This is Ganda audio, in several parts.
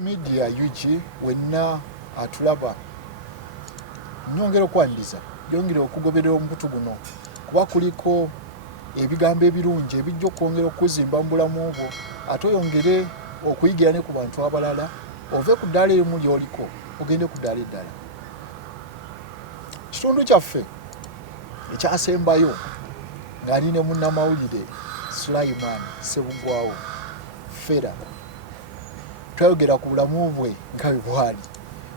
Media UG wenna atulaba nyongera okwandiza yongera okugoberera omukutu guno kuba kuliko ebigambo ebirungi ebijja okwongera okuzimba mu bulamu obwo ate oyongere okuyigira ne ku bantu abalala ove ku ddaala erimu lyoliko ogende ku ddaala eddala. Kitundu kyaffe ekyasembayo ng'ali ne munna Amawulire-Sulaiman Ssebugwawo fera twayogera ku bulamu bwe nga bwali.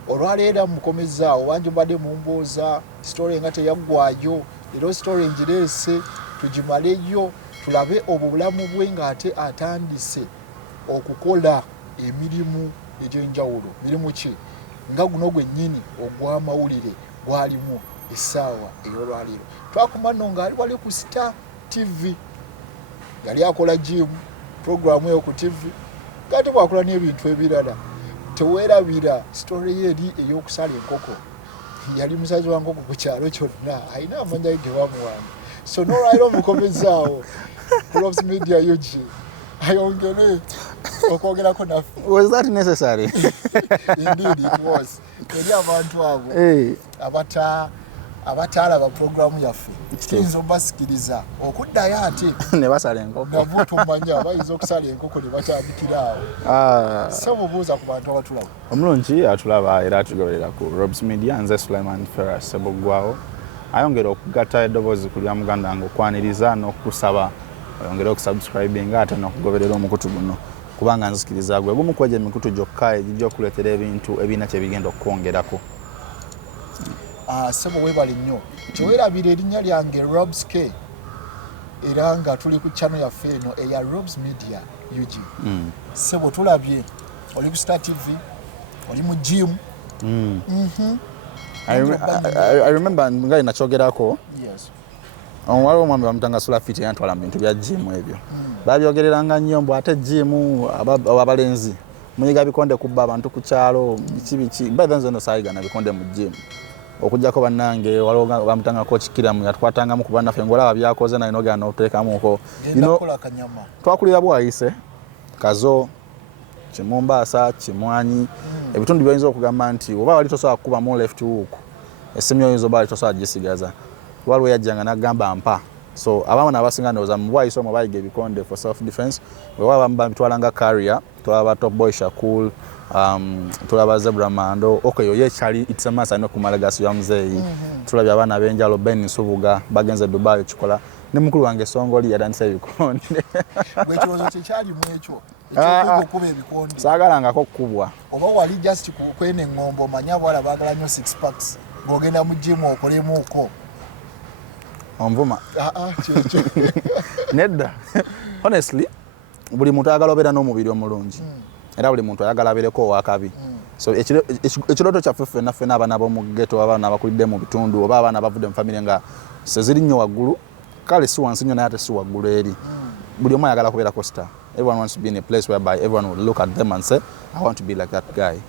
Olwaleero mukomezaawo wangi mbadde mumbooza story nga teyaggwaayo, leero story ngireese tugimaleyo tulabe obulamu bwe ng'ate atandise okukola emirimu egy'enjawulo. Mirimu ki? Nga guno gwennyini ogw'amawulire gwalimu essaawa ey'olwaleero. Twakumanno ng'ali wali ku Star TV, yali akola gym programu eyo ku TV, kati bwakola n'ebintu ebirala. Teweerabira story ye eri ey'okusala enkoko. Yali musazi wa nkoko ku kyalo kyonna, alina amanya ge bamuwanga. So n'olwaleero mukomezaawo Rob's Media UG ayongere okwogerako naffe. Was that necessary? Indeed it was. Eri abantu abo abataalaba programu yaffe kiyinza obasikiriza okuddayo ate ne basala enkoko nabo tumanya bayinza okusala enkoko ne batandikira awo. Sabubuuza ku bantu abatulaba. Omulungi atulaba era atugoberera ku Rob's Media, nze Sulaiman Ssebugwawo ayongera okugatta eddoboozi ku lya muganda nga okwaniriza n'okusaba oyongere okusubscribinga ate n'okugoberera omukutu guno kubanga nzikiriza gwe gumu kwegyo emikutu gyokka egijja okuleetera ebintu ebirina kye bigenda okwongerako. Sebo webale nnyo. Teweerabira erinnya lyange Rob's K era nga tuli ku channel yaffe eno eya Rob's Media UG. Sebo tulabye oli ku Star TV, oli mu gym. I remember nga inakyogerako. Yes. Waliwo omwami bamutanga Sula Fit yantwala mu bintu bya gym ebyo. Babyogereranga nnyo mbu ate gym abalenzi muyiga bikonde kubba abantu ku kyalo biki by then zeno saayiga na bikonde mu gym. Okujjako bannange waliwo bamutanga Coach Kiramu yatwatangamu ku bannaffe ng'olaba byakoze naye n'ogenda n'oteekamuko. Twakulira bwayise Kazo, Kimumbaasa, Kimwanyi, ebitundu by'oyinza okugamba nti oba wali tosobola kukubamu left hook, essimu y'oyinza oba wali tosobola gisigaza. Waliwo yajjanga n'agamba mpa. So abaana abasinga ndowooza mu bwayiso omwo bayiga ebikonde for self defense. Bwe baba babitwala nga carrier, tulaba Top Boy Shakul, tulaba Zebra Mando, okay ye chali it's a mass no kumalagasi ya mzeyi. Tulabya abana benjalo Ben Nsubuga bagenze Dubai kikola ne mukulu wange Songoli yadanisa ebikonde. Bwe kirozo kyali mu ekyo. Ekyo kuba ebikonde. Saagalanga ko kubwa. Oba wali just kwene ngombo manya bwala bagala nnyo 6 packs. Ngogenda mu gym okolemu uko. Onvuma. Nedda. Honestly, buli muntu ayagala obeera n'omubiri omulungi. Era buli muntu ayagala abeereko wakabi. So ekiroto kyaffe ffenna ffenna abaana b'omu ghetto, abaana abakulidde mu bitundu oba abaana abavudde mu famire nga seziri nnyo waggulu, kale si wansi nnyo naye ate si waggulu eri. Buli omu ayagala kubeerako star. Everyone wants to be in a place whereby everyone will look at them and say, I want to be like that guy.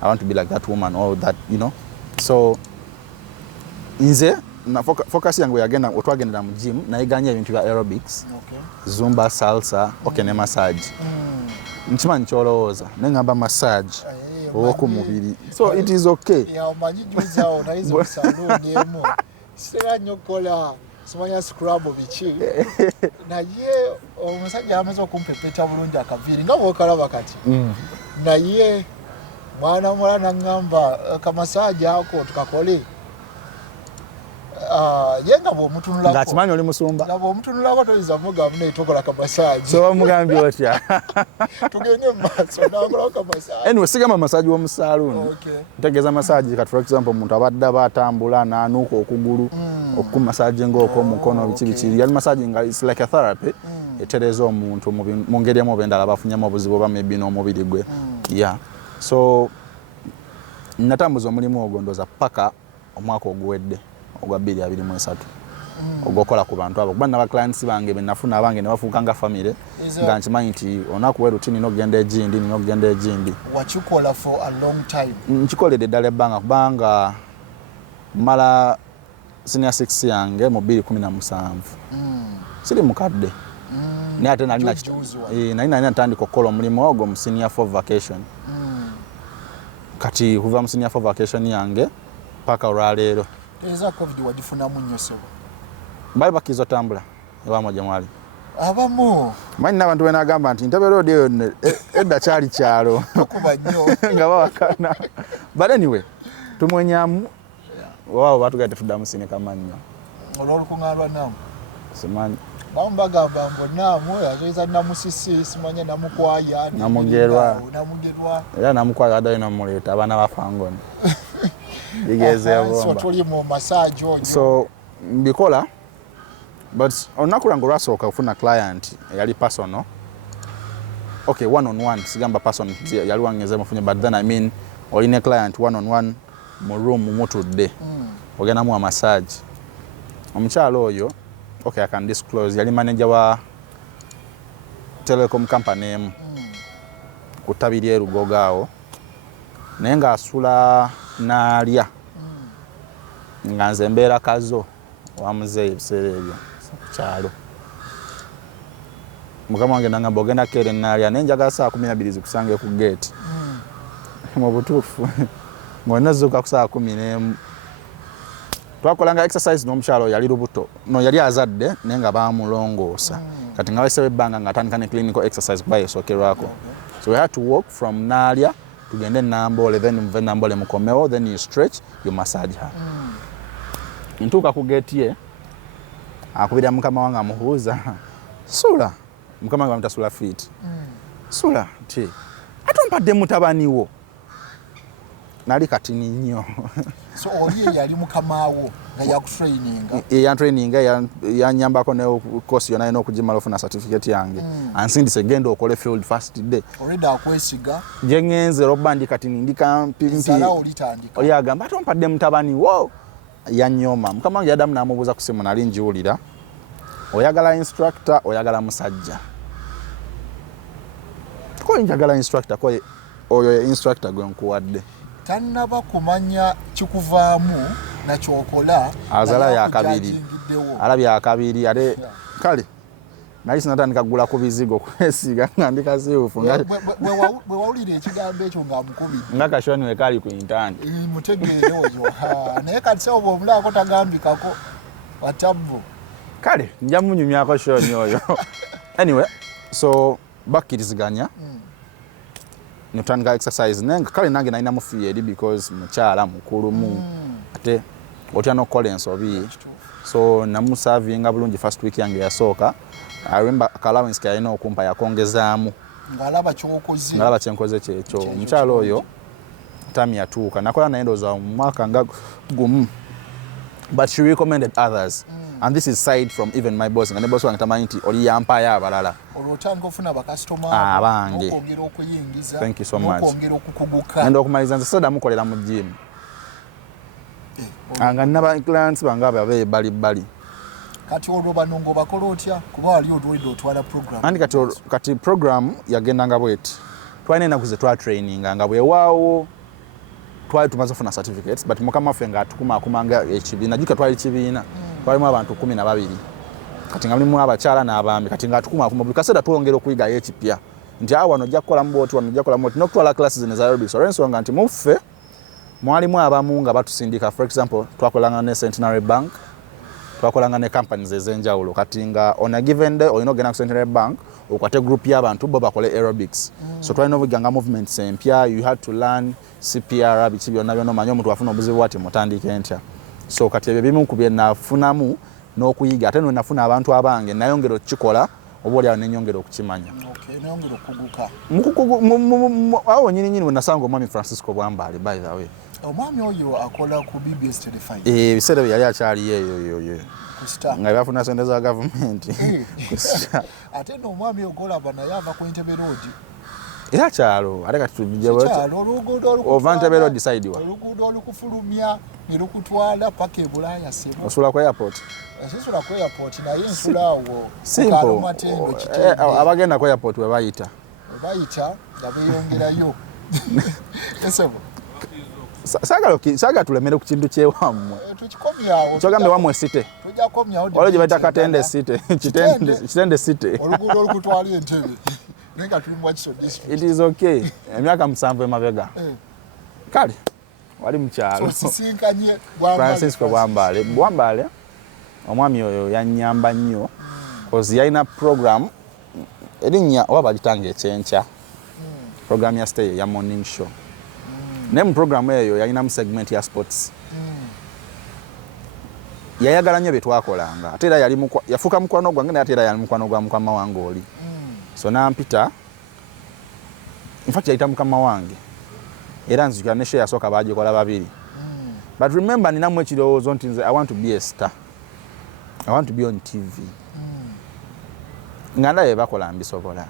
I want to be like that woman or that, you know. So nze na focus yangu yagenda otwagendera mu gym nayiganya ebintu bya aerobics, zumba, salsa, ne massage. Nchimanyi kyolowooza nengamba massage oku mubiri. So it is okay. Ya omanyi juzawo naizo saluni emu. Sira nnyo kola simanya scrub biki. Naye omusajja amaze okumpepeta bulungi akaviri nga bwokalaba kati. Naye mwana mulana ngamba kamassage ako tukakole. Yenga bw'omutunulako. Ng'akimanyi oli musumba. Na bw'omutunulako toyinza mugamu n'etokola kamassage. So bamugambye otya? Tugende mu maaso n'akola kamassage. Anyway, sigamba massage w'omu saloon. Okay. Ntegeeza massage kati for example omuntu abadde batambula n'anuuka okugulu okumassage ng'okw'omukono biki yali massage nga it's like a therapy. Etereeza omuntu mu ngeri emu oba endala bafunyamu obuzibu oba maybe n'omubiri gwe. Yeah. So natambuza omulimu ogwo ndooza paka omwaka oguwedde. Ogwa 2023 ogokola ku bantu abo kuba clients bange benafuna abange ne bafuuka nga family nga nkimanyi nti onakuwa routine n'ogenda egindi. Wakikola for a long time? Nkikoledde ddala ebbanga kubanga mala senior 6 yange mu 2017 siri mukadde naye ate nali natandika okukola omulimu ogwo mu senior 4 vacation kati kuva mu senior for vacation yange paka olwaleero eza covid wagifunamu nnyo sebo bali bakizo tambula ebamu jamwali abamu manyi n'abantu benagamba nti Ntebe Road eyo edda kyali kyalo okuba nnyo nga bawakana but anyway tumwenyamu wao batugate tuddamu sinika mannyo olw'olukuŋŋaanwa naamu simanyi bamu bagamba mbu naamu yazoiza namusisi simanya namukwaya namugerwa era namukwaya addayo nomuleeta abaana bafangoni so tuli mu masaaji oyo so mbikola but olunaku lwange olwasooka okufuna client eyali personal okay one on one sigamba person yali wangeze mufunye but then I mean olina client one on one mu room mutudde ogenamu amassage omukyalo oyo okay I can disclose yali manager wa telecom company kutabiri erugogaawo naye ng'asula n'alya nga nze mbeera kazo wamuzeeyo ebiseera ebyo kukyalo mukama wange nangamba ogenda kere n'alya naye njagala saa 12 zikusange ku gate mu butuufu ng'olina zzuuka ku saa 11 twakolanga exercise n'omukyalo yali lubuto no yali azadde naye nga baamulongoosa kati nga bayisewo ebbanga ng'atandika ne clinical exercise kuba yesookerwako so we had to walk from Naalya tugende Nambole then muve Nambole mukomewo then you stretch you massage her ntuuka ku gate ye akubira mukama wange amubuuza sula mukama wange bamutasula feet sula ti ate ompadde mutabaniwo nali katini nnyo so oli yali mukamawo nga yakutraininga yantraininga yanyambako ne course yona ino okugimala ofuna certificate yange ansindise genda okole field first day already akwesiga jengenze robandi kati ndika mpimpi sala olitandika oli agamba ate ompadde mutabani wo yanyoma mukama wange yadamu namubuuza ku simu nali njiwulira oyagala instructor oyagala musajja ko njagala instructor ko oyo instructor gwe nkuwadde tannaba kumanya kikuvaamu nakyokola azala yakabiri alabya akabiri ate kale nali sinatandika kugula ku bizigo kwesiga nga ndikaziufu bwe wawulira ekigambo ekyo ng'amukubidde nga kashoni we kali ku intani mutegeere oyo naye kati sewo bw'omulaako tagambikako watabbu kale nja munyumyako shoni oyo anyway so bakkiriziganya notandika exercise nenga kale nange nalina mu fear because mukyala mukulumu ate otya n'okukola ensobi so namusavinga bulungi first week yange yasooka I remember allowance kayina okumpa yakongezaamu ng'alaba ky'okoze ng'alaba kyenkoze kyekyo omukyala oyo tami yatuuka nakola naye ndowooza mu mwaka nga gumu but she recommended others and this is side from even my boss nga ne boss wange tamanyi nti oli yampayo abalala olwotandika ofuna bakasitoma abange okwongera okuyingiza thank you so much okwongera okukuguka enda okumaliza nze soda mukolera mu gym nga nina clients bange ababe bali kati olwo bano ng'obakola otya kuba wali olwedde otwala program andi kati program yagendanga bweti twalina ennaku ze twatraininga nga bwewaawo twali tumaze ofuna certificates but mukama waffe ng'atukumaakumanga ekibiina juka twali kibiina twalimu abantu 12 kati nga mulimu abakyala n'abaami kati ng'atukumaakuma buli kaseera twongera okuyigayo ekipya nti awo wano ojja kukola muboti wano ojja kukola muboti n'okutwala classes ne za aerobics olw'ensonga nti muffe mwalimu abamu nga batusindika for example twakolanga ne Centenary Bank twakolanga ne companies ez'enjawulo kati nga on a given day olina ogenda ku Centenary Bank okwate group y'abantu bo bakole aerobics so twalina obiganga movements empya you had to learn CPR biki byonna byonna omanyi omuntu afuna obuzibu ati mutandike entya so kati ebyo bimu ku bye nafunamu n'okuyiga ate nafuna abantu abange nayongera okukikola oba oli awo nenyongera okukimanya nayongera okuguka awo nyininyini bwe nasanga omwami Francisco Bwambali by the way omwami oyo akola ku BBS 35 ebiseera bye yali akyali yeyo nga byafuna sente za gavumenti ate n'omwami ogolaba naye ava ku Ntebe Road era kyalo ate kati ova Ntebe Road side wa oluguudo olukufulumya ne lukutwala paka e Bulaaya Sebo osula ku airport sisula ku airport naye nsula awo simple abagenda ku airport we bayita nga beeyongerayo esebo saagala tulemere ku kintu kyewammwe tukikomyawo kyogambe wammwe site olwo gye bayita katende site kitende site oluguudo olukutwala Entebbe naye nga tuli mu Wakiso district it is okay emyaka 7 emabega kale wali mukyalo sisinkanye Francisco Bwambale omwami oyo yannyamba nnyo cause yalina program erinnya oba bagitanga ekyenkya program ya stay ya morning show ne mu program eyo yalinamu segment ya sports yayagala nnyo bye twakolanga ate era yafuuka mukwano gwange naye ate era yali mukwano gwa mukama wange oli so nampita in fact yayita mukama wange era nzijukira ne show yasooka bagikola babiri but remember ninamu ekirowoozo nti nze I want to be a star I want to be on TV nga ndaye bakola mbisobola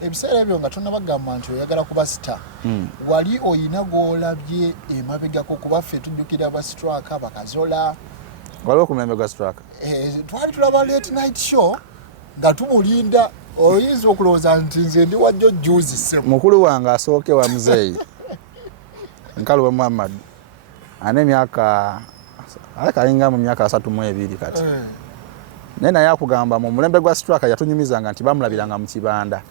ebiseera ebyo nga tonnabagamba nti oyagala kuba star wali oyina gw'olabye emabegako kuba ffe tujjukira abastraka bakazola waliwo ku mulembe gwa straka twali tulaba late night show nga tumulinda oyinza okulowooza nti nze ndi wajjo juzi ssemu mukulu wange asooke wa muzeeyi nkaluwe Muhammad ane emyaka alinga mu myaka 32 kati naye naye akugamba mu mulembe gwa straka yatunyumizanga nti bamulabiranga mu kibanda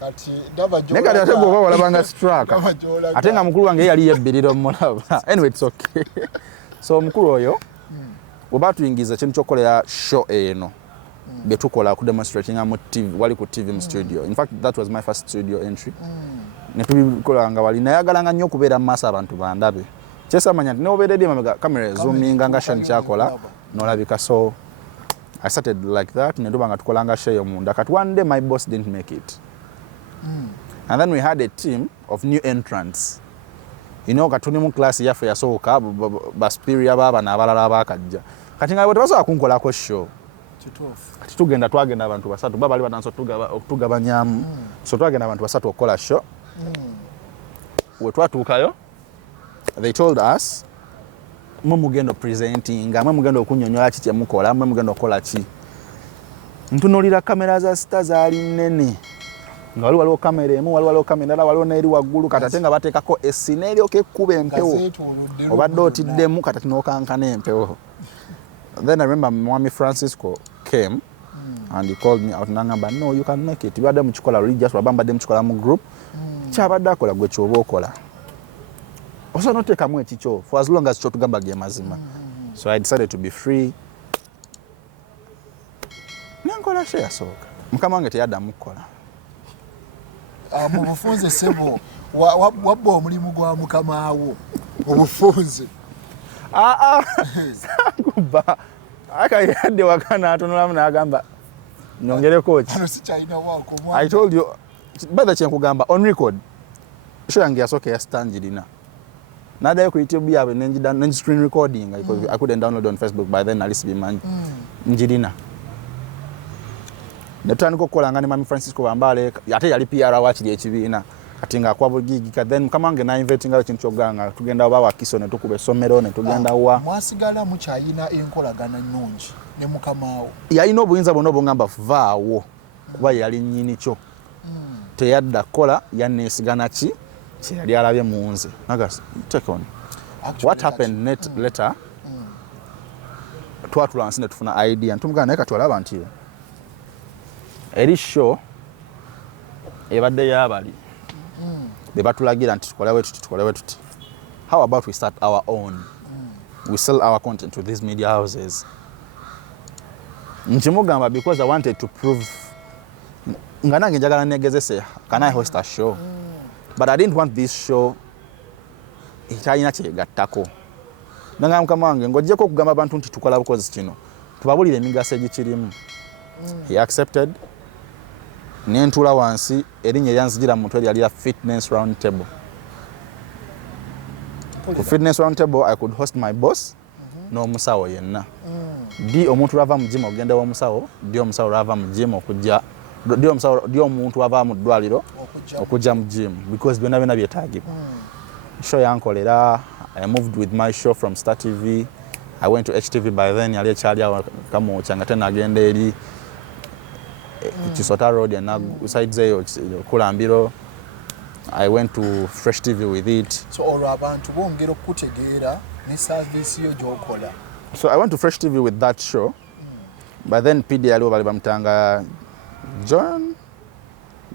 naye kati ate bw'oba walabanga straka ate nga mukulu wange yali yebbirira omulaba anyway it's okay so omukulu oyo bw'oba tuyingiza kintu ky'okukolera show eno bye tukola kudemonstratinga mu TV wali ku TV mu studio in fact that was my first studio entry ne tubikolanga wali nayagalanga nnyo okubeera mu maaso abantu bandabe kyesamanya nti neobeeredde emabega kamera ezoominga nga shani kyakola n'olabika so I started like that ne tuba nga tukolanga show eyo munda kati one day my boss didn't make it and then we had a team of new entrants katuni mu class yaffe yasooka baspiria baabana abalala abakajja kati nga bwe tebasobola kunkolako show kati twagenda abantu basatu baba bali batanso okutugabanyamu so twagenda abantu basatu okukola show we twatuukayo they told us mwe mugenda presentinga mwe mugenda okunyonyola ki kyemukola mwe mugenda okukola ki ntunuulira kamera za sita zaali nnene nga waliwo kamera emu waliwo kamera endala waliwo n'eri waggulu kati ate nga bateekako esineeryo kekkuba empewo obadde otiddemu kati n'okankana empewo then I remember Mwami Francisco came and he called me out nangamba no you can make it badde mukikola religious wabambadde mukikola mu group kyabadde akola gwe kyoba okola osobola noteekamu ekikyo for as long as kyotugamba ge mazima so I decided to be free nankola show yasooka mukama wange teyaddamu kukola mu bufunze ssebo wabba omulimu gwa mukama wo obufunze sakuba akayadde wakana atunulamu n'agamba nyongereko ki I told you bada kyenkugamba on record show yange yasooka yastangirina nadayo ku YouTube yaabwe nenji screen recording because I couldn't download on Facebook by then nalisi bimanyi njirina netandika okukolanga ne Mami Francisco Bambale ate yali PR wakiri ekibiina kati nga akwa bugigi then mukama wange nainvitinga ekintu kyoganga tugenda oba wakiso ne tukuba essomero ne tugenda wa mwasigala mukyayina enkolagana nnungi ne mukama wo yalina obuyinza bwonna obwongamba vaawo kuba yali nnyini kyo teyadda kola yanneesigana ki kyeyali alabye mu nze take on what happened later twatula wansi ne tufuna idea ntumugana naye kati olaba nti eri show ebadde y'abali be batulagira nti tukolewe tuti how about we start our own we sell our content to these media houses nkimugamba because I wanted to prove nga nange njagala negezese can I host a show but I didn't want this show italina kyegattako nanga mukama wange ng'oggyeko okugamba abantu nti tukola bukozi kino tubabulire emigaso egikirimu he accepted nentula wansi erinnya eryanzijira mu muntu eri yali ya fitness round table ku fitness round table I could host my boss n'omusawo yenna di omuntu lwava mu gym okugenda w'omusawo di omusawo lwava mu gym okujja di omuntu ava mu ddwaliro okujja mu gym because byonna byonna byetaagibwa show yankolera I moved with my show from Star TV I went to HTV by then yali ekyali awo kamwokya nga tenagenda eri Kisota Road and sides eyo Kulambiro I went to Fresh TV with it so olwo abantu bongera okutegeera ne service yo gy'okola so I went to Fresh TV with that show but then PD yaliwo bali bamutanga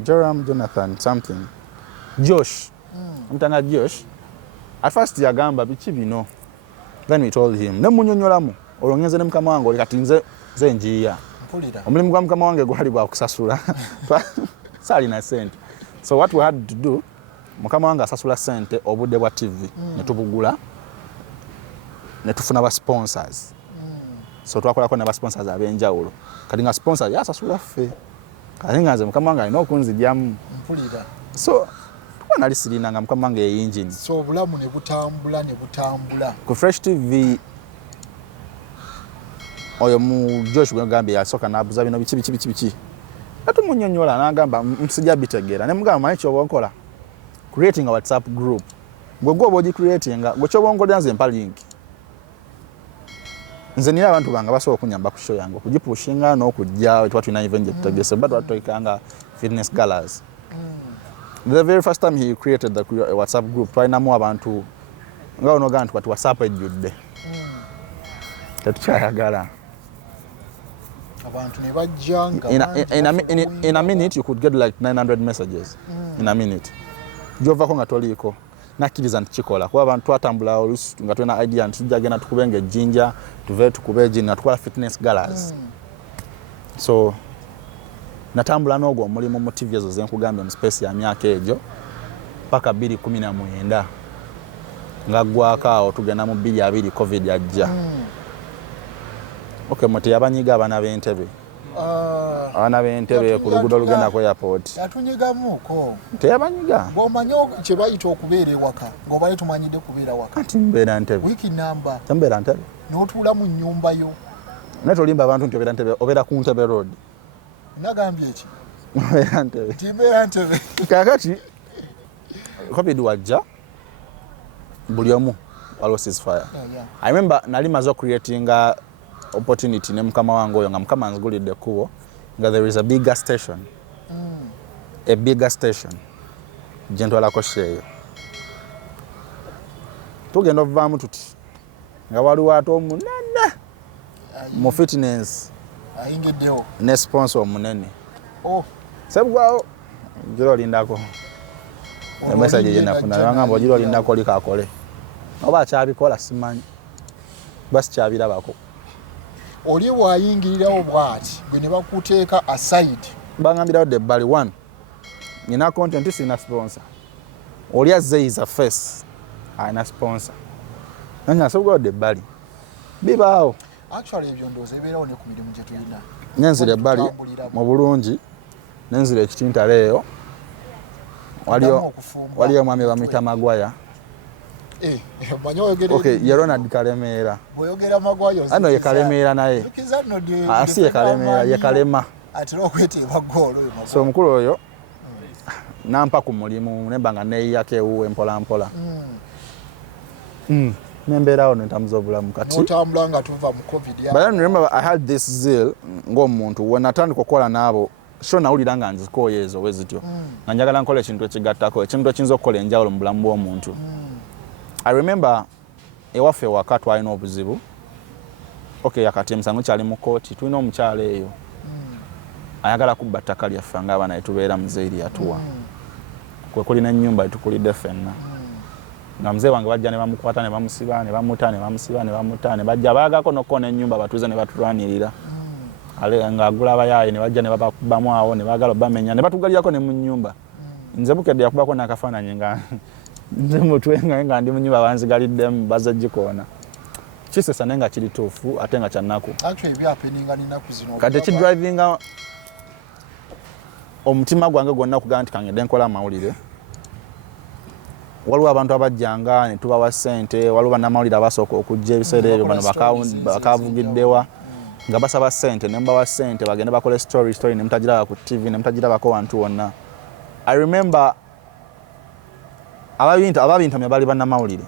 Jonathan something Josh mutanga Josh At first yagamba biki bino. Then we told him ne munyonyolamu olongenze ne mukama wange oli kati nze njiya. Omulimu gwa mukama wange gwali gwa kusasula. Sali na sente. So what we had to do, mukama wange asasula sente obudde bwa TV ne tubugula ne tufuna ba sponsors. So twakolako ne ba sponsors abenjawulo. Kati nga sponsors yasasula ffe. Kati nga nze mukama wange alina okunzijjamu. So tukwana lisirina nga mukama wange ye engine. So obulamu ne butambula. Ku Fresh TV oyo mu Josh Gambia yasoka nabuza bino biki. Natumunyonyola n'agamba nsijja bitegeera. Ne mugamba manyi kyoba onkola. Creating a WhatsApp group. Gwe gwoba ogicreatinga gwe kyoba onkolera nze mpa link. Nze nina abantu bange basobola okunyamba ku show yange okugipushinga n'okujja twatulina event gye tutegese but twatwikanga fitness galas. The very first time he created the WhatsApp group twalinamu abantu nga onoga nti kati WhatsApp ejjudde. Tetukyayagala. Abantu ne bajjanga. In a minute you could get like 900 messages. In a minute. Jovako nga toliko. Nakkiriza nti kikola kuba abantu twatambula olusu nga tulina idea nti tujja genda tukubenga ejjinja tuve tukube ejjinja natukola fitness galas. So natambula n'ogwo omulimu mu TV ezo zenkugambye mu space ya myaka egyo paka 2019 nga gwako awo tugenda mu 2020 covid ajja. Okay, muti yabanyiga abana b'Entebbe. Abana b'Entebbe ku luguudo lugenda ku airport. Yatunyigamuko. Teyabanyiga. Bw'omanyo kye bayita okubeera ewaka ng'obale tumanyidde kubeera waka. Kati mbeera Ntebbe. Wiki namba. Mbeera Ntebbe. N'otuula mu nnyumba yo. Netolimba abantu nti obeera Ntebbe, obeera ku Ntebbe road. Nagambye ki? Obeera Ntebbe. Timbeera Ntebbe. Kakati COVID wajja buli omu waliwo ceasefire. I remember nali maze creating opportunity ne mukama wange oyo nga mukama nzigulidde ekkubo nga there is a bigger station. A bigger station. Gye ntwalako sheeyo. Tugenda ovaamu tuti nga waliwo ate omunene mu fitness ayingiddewo ne sponsor omunene. Ssebugwawo gira olindako emessage gye nafuna yangamba gira olindako likakole oba akyabikola simanyi basi kyabirabako. Oli wayingirirawo bwati gwe ne bakuteeka aside. Bangambirawo the bali one. Nina content sina sponsor. Oli azze is a face. Ana sponsor. Nanga Ssebugwawo the bali. Bibaawo. Actually ebyo ndooza ebeerawo ne ku mirimu gye tulina. Nenzire ebbali mu bulungi. Nenzire ekitinta leero. Waliyo mwami bamuyita Magwaya. Okay, ye Ronald Kalemeera. Boyogera Magwayo. Ano ye Kalemeera naye. Si ye Kalemeera, ye Kalema. Atera okwetebwa ggoolo oyo Magwayo. So omukulu oyo nampa ku mulimu nembanga neeyako ewuwe mpola mpola. Nembeerawo nentamuza obulamu kati. Notambula nga tuva mu COVID. But then remember I had this zeal ng'omuntu when natandika okukola naabo so nawulira nga nzikooyo ezo bwe zityo. Nga njagala nkola ekintu ekigattako ekintu ekiyinza okukola enjawulo mu bulamu bw'omuntu. I remember ewaffe waka twalina obuzibu. Okay, yakati emisango kyali mu kooti tulina omukyala eyo ayagala kubba ttaka lyaffe ng'abaana etubeera muzeeri yatuwa. Kwe kulina ennyumba etukulidde ffenna. Nga mzee wange bajja ne bamukwata ne bamusiba ne bamuta ne bamusiba ne bamuta ne bajja baagako n'okkoona ennyumba batuuze ne batulwanirira. Ng'agula abayaaye ne bajja ne babakubamu awo ne baagala obbamenya ne batugalirako ne mu nnyumba. Nze bukedde yakubako n'akafaananyi nga nze mutwe nga ndi mu nnyumba banzigaliddemu baza gikoona. Kisesa naye nga kiri tuufu ate nga kyannaku. Actually byappeninga n'ennaku zino. Kati ekidrivinga omutima gwange gwonna okugamba nti kangedde nkola amawulire. Waliwo abantu abajjanga ne tubawa ssente, waliwo bannamawulire abasooka okujja ebiseera ebyo bano bakavugiddewa nga basaba ssente ne mbawa ssente bagende bakole story ne mutagiraba ku TV ne mutagirabako wantu wonna. I remember ababintamya bali bannamawulire